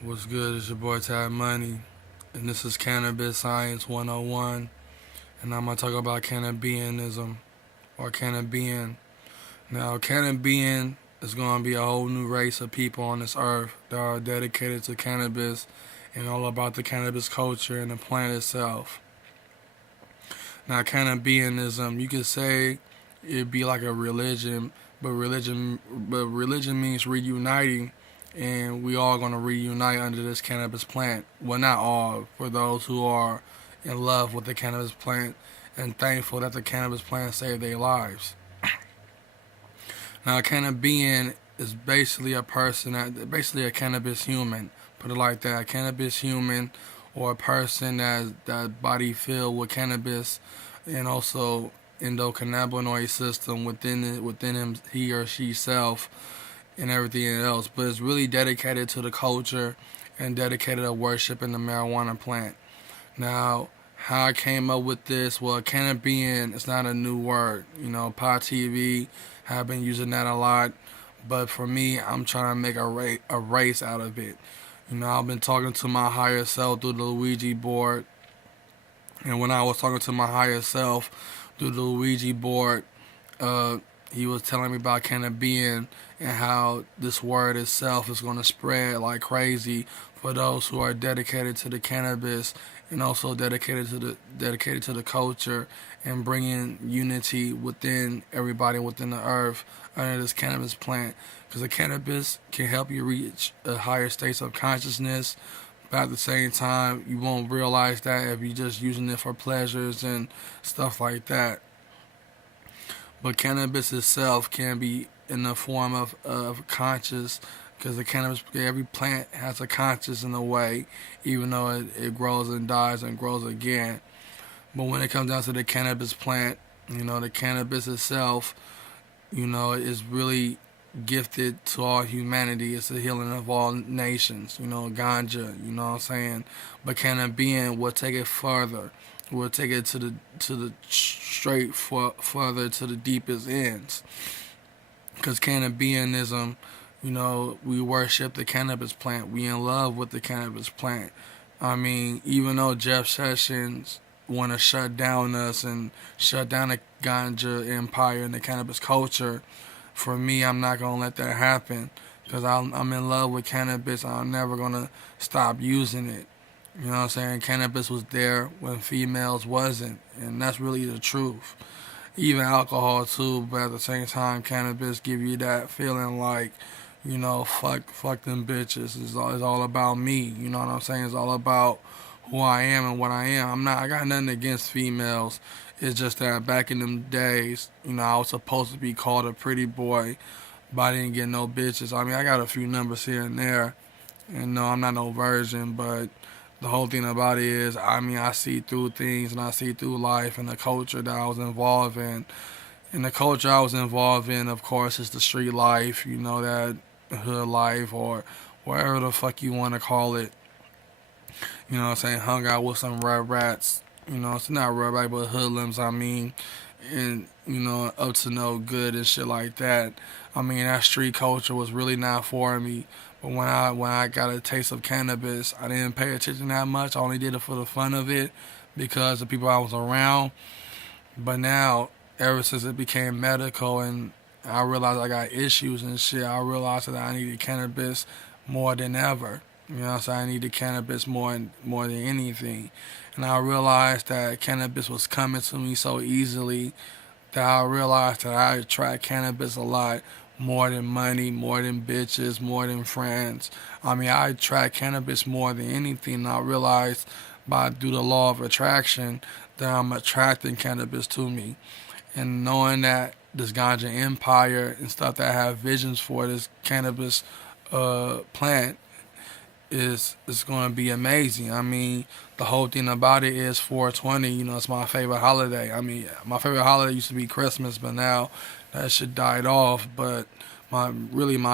What's good? It's your boy Tad Money, and this is Cannabis Science 101, and I'm gonna talk about Cannabianism or Cannabian. Now, Cannabian is gonna be a whole new race of people on this earth that are dedicated to cannabis and all about the cannabis culture and the plant itself. Now, Cannabianism, you could say it'd be like a religion, but religion means reuniting, and we all gonna reunite under this cannabis plant. Well, not all, for those who are in love with the cannabis plant and thankful that the cannabis plant saved their lives. Now, a cannabian is basically a person basically a cannabis human. Put it like that, a cannabis human, or a person that body filled with cannabis, and also endocannabinoid system within him, he or she self, and everything else. But it's really dedicated to the culture and dedicated to worshiping the marijuana plant. Now, how I came up with this, well, Cannabian is not a new word. Pod TV have been using that a lot, but for me, I'm trying to make a race out of it. I've been talking to my higher self through the Luigi board, and when I was talking to my higher self through the Luigi board, uh, he was telling me about Cannabian and how this word itself is going to spread like crazy for those who are dedicated to the cannabis and also dedicated to the culture and bringing unity within everybody within the earth under this cannabis plant, because the cannabis can help you reach a higher states of consciousness, but at the same time you won't realize that if you're just using it for pleasures and stuff like that. But cannabis itself can be in the form of conscious, because every plant has a conscious in a way, even though it grows and dies and grows again. But when it comes down to the cannabis plant, the cannabis itself, is really gifted to all humanity. It's a healing of all nations. Ganja. You know what I'm saying? But Cannabian will take it further. We'll take it to the straight further to the deepest ends. Because Cannabianism, we worship the cannabis plant. We in love with the cannabis plant. I mean, even though Jeff Sessions want to shut down us and shut down the ganja empire and the cannabis culture, for me, I'm not gonna let that happen, because I'm in love with cannabis. I'm never gonna stop using it. You know what I'm saying? Cannabis was there when females wasn't, and that's really the truth. Even alcohol too, but at the same time, cannabis give you that feeling like, fuck them bitches. It's all about me. You know what I'm saying? It's all about who I am and what I am. I got nothing against females. It's just that back in them days, I was supposed to be called a pretty boy, but I didn't get no bitches. I mean, I got a few numbers here and there, and no, I'm not no virgin, but the whole thing about it is, I see through things and I see through life and the culture that I was involved in. And the culture I was involved in, of course, is the street life, that hood life, or whatever the fuck you want to call it. You know what I'm saying? Hung out with some red rats. It's not red rat, but hoodlums, and, up to no good and shit like that. That street culture was really not for me. But when I got a taste of cannabis, I didn't pay attention that much. I only did it for the fun of it because the people I was around. But now, ever since it became medical and I realized I got issues and shit, I realized that I needed cannabis more than ever. So I needed cannabis more than anything. And I realized that cannabis was coming to me so easily that I realized that I attract cannabis a lot more than money, more than bitches, more than friends. I attract cannabis more than anything. And I realized through the law of attraction that I'm attracting cannabis to me. And knowing that this ganja empire and stuff that I have visions for this cannabis plant is going to be amazing. The whole thing about it is 420. It's my favorite holiday. My favorite holiday used to be Christmas, but now that shit died off. But my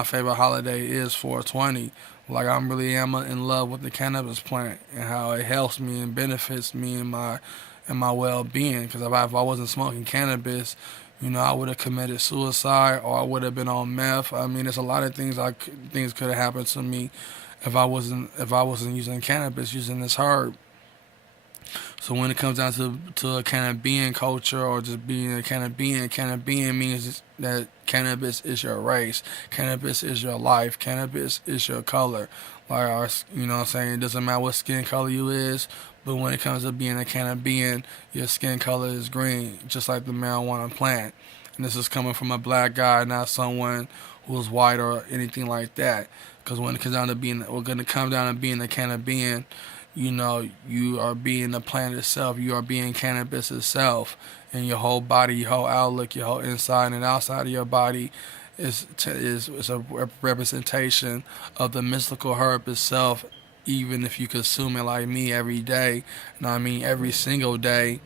favorite holiday is 420. Like, I really am in love with the cannabis plant and how it helps me and benefits me in my well being. Because if I wasn't smoking cannabis, I would have committed suicide, or I would have been on meth. I mean, there's a lot of things could have happened to me if I wasn't using cannabis, using this herb. So when it comes down to a Cannabian culture, or just being a Cannabian means that cannabis is your race, cannabis is your life, cannabis is your color. Like what I'm saying, it doesn't matter what skin color you is, but when it comes to being a Cannabian, your skin color is green, just like the marijuana plant. And this is coming from a black guy, not someone who's white or anything like that. Because when it comes down to we're gonna come down to being a Cannabian, you are being the plant itself. You are being cannabis itself, and your whole body, your whole outlook, your whole inside and outside of your body is a representation of the mystical herb itself. Even if you consume it like me every day, I mean every single day,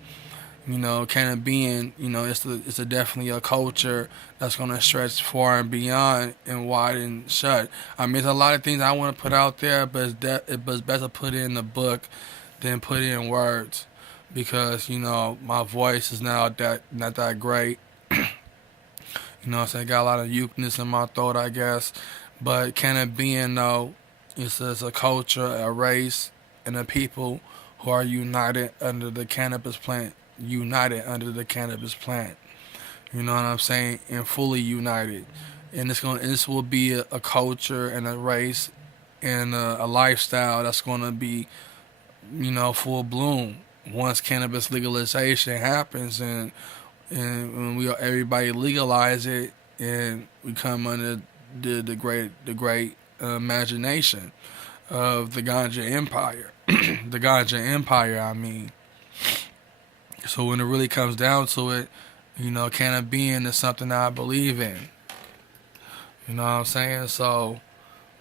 Caribbean, it's a definitely a culture that's going to stretch far and beyond and wide and shut. I mean, there's a lot of things I want to put out there, but it's best to put it in the book than put it in words, because my voice is now not that great. What I'm saying, got a lot of weakness in my throat, I guess. But Caribbean, though, it's a culture, a race, and a people who are united under the cannabis plant. United under the cannabis plant. You know what I'm saying? And fully united. And this will be a culture and a race and a lifestyle that's gonna be, full bloom once cannabis legalization happens, and when everybody legalize it, and we come under the great imagination of the ganja empire. The ganja empire, I mean. So when it really comes down to it, Cannabian is something that I believe in. You know what I'm saying? So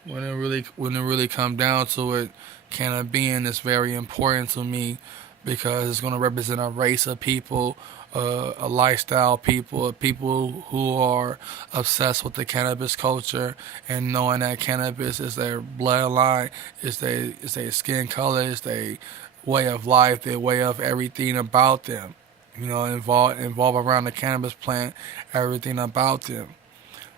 when it really comes down to it, Cannabian is very important to me, because it's going to represent a race of people, a lifestyle people who are obsessed with the cannabis culture, and knowing that cannabis is their bloodline, is their skin color, is their way of life, their way of everything about them. Involve around the cannabis plant, everything about them.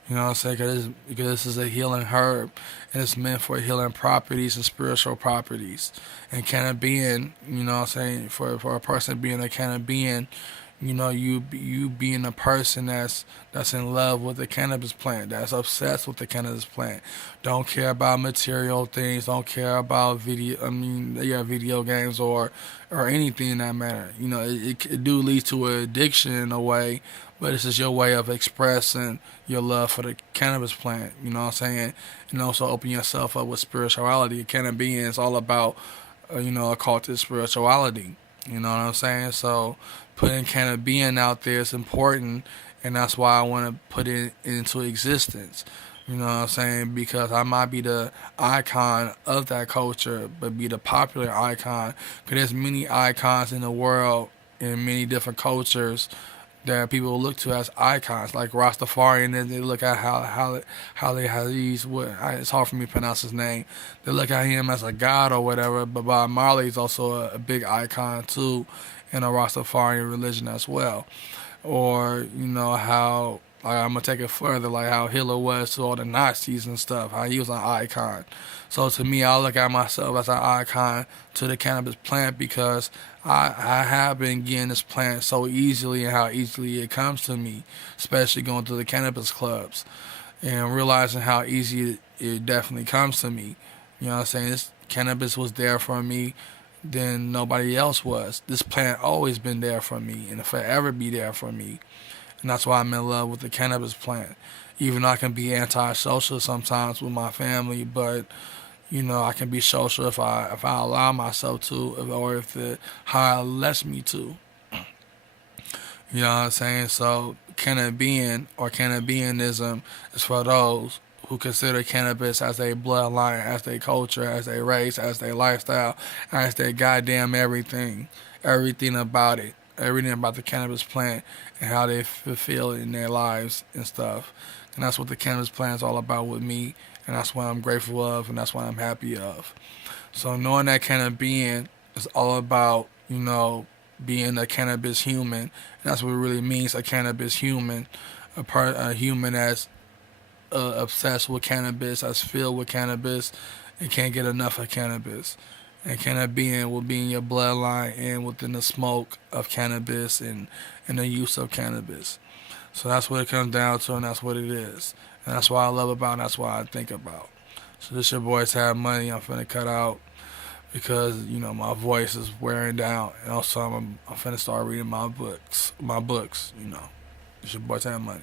You know what I'm saying? Because this is a healing herb, and it's meant for healing properties and spiritual properties. And Cannabian, what I'm saying, for a person being a Cannabian, you being a person that's in love with the cannabis plant, that's obsessed with the cannabis plant, don't care about material things, don't care about video games or anything in that matter. It do lead to an addiction in a way, but it's just your way of expressing your love for the cannabis plant. You know what I'm saying? And also open yourself up with spirituality. Cannabian is all about occultic spirituality. You know what I'm saying? So putting Cannabian out there is important, and that's why I want to put it into existence. You know what I'm saying? Because I might be the icon of that culture, but be the popular icon. Because there's many icons in the world, in many different cultures, that people look to as icons, like Rastafarian. And they look at how they have these. It's hard for me to pronounce his name. They look at him as a god or whatever. But Bob Marley is also a big icon too, in a Rastafarian religion as well. Or how, like, I'm gonna take it further, like how Hitler was to all the Nazis and stuff. How he was an icon. So to me, I look at myself as an icon to the cannabis plant, because I have been getting this plant so easily, and how easily it comes to me, especially going to the cannabis clubs and realizing how easy it definitely comes to me. You know what I'm saying? This cannabis was there for me than nobody else was. This plant always been there for me, and forever be there for me. And that's why I'm in love with the cannabis plant. Even though I can be antisocial sometimes with my family, but I can be social if I allow myself to, or if the higher lets me to. You know what I'm saying? So Cannabian or Cannabianism is for those who consider cannabis as their bloodline, as their culture, as their race, as their lifestyle, as their goddamn everything. Everything about it. Everything about the cannabis plant and how they fulfill it in their lives and stuff. And that's what the cannabis plant is all about with me. And that's what I'm grateful of, and that's what I'm happy of. So knowing that Cannabian is all about, being a cannabis human. And that's what it really means, a cannabis human. A human that's obsessed with cannabis, that's filled with cannabis, and can't get enough of cannabis. And Cannabian will be in your bloodline and within the smoke of cannabis and the use of cannabis. So that's what it comes down to, and that's what it is. And that's what I love about, and that's what I think about. So this your boy Tab Money. I'm finna cut out because my voice is wearing down, and also I'm finna start reading my books. It's your boy Tab Money.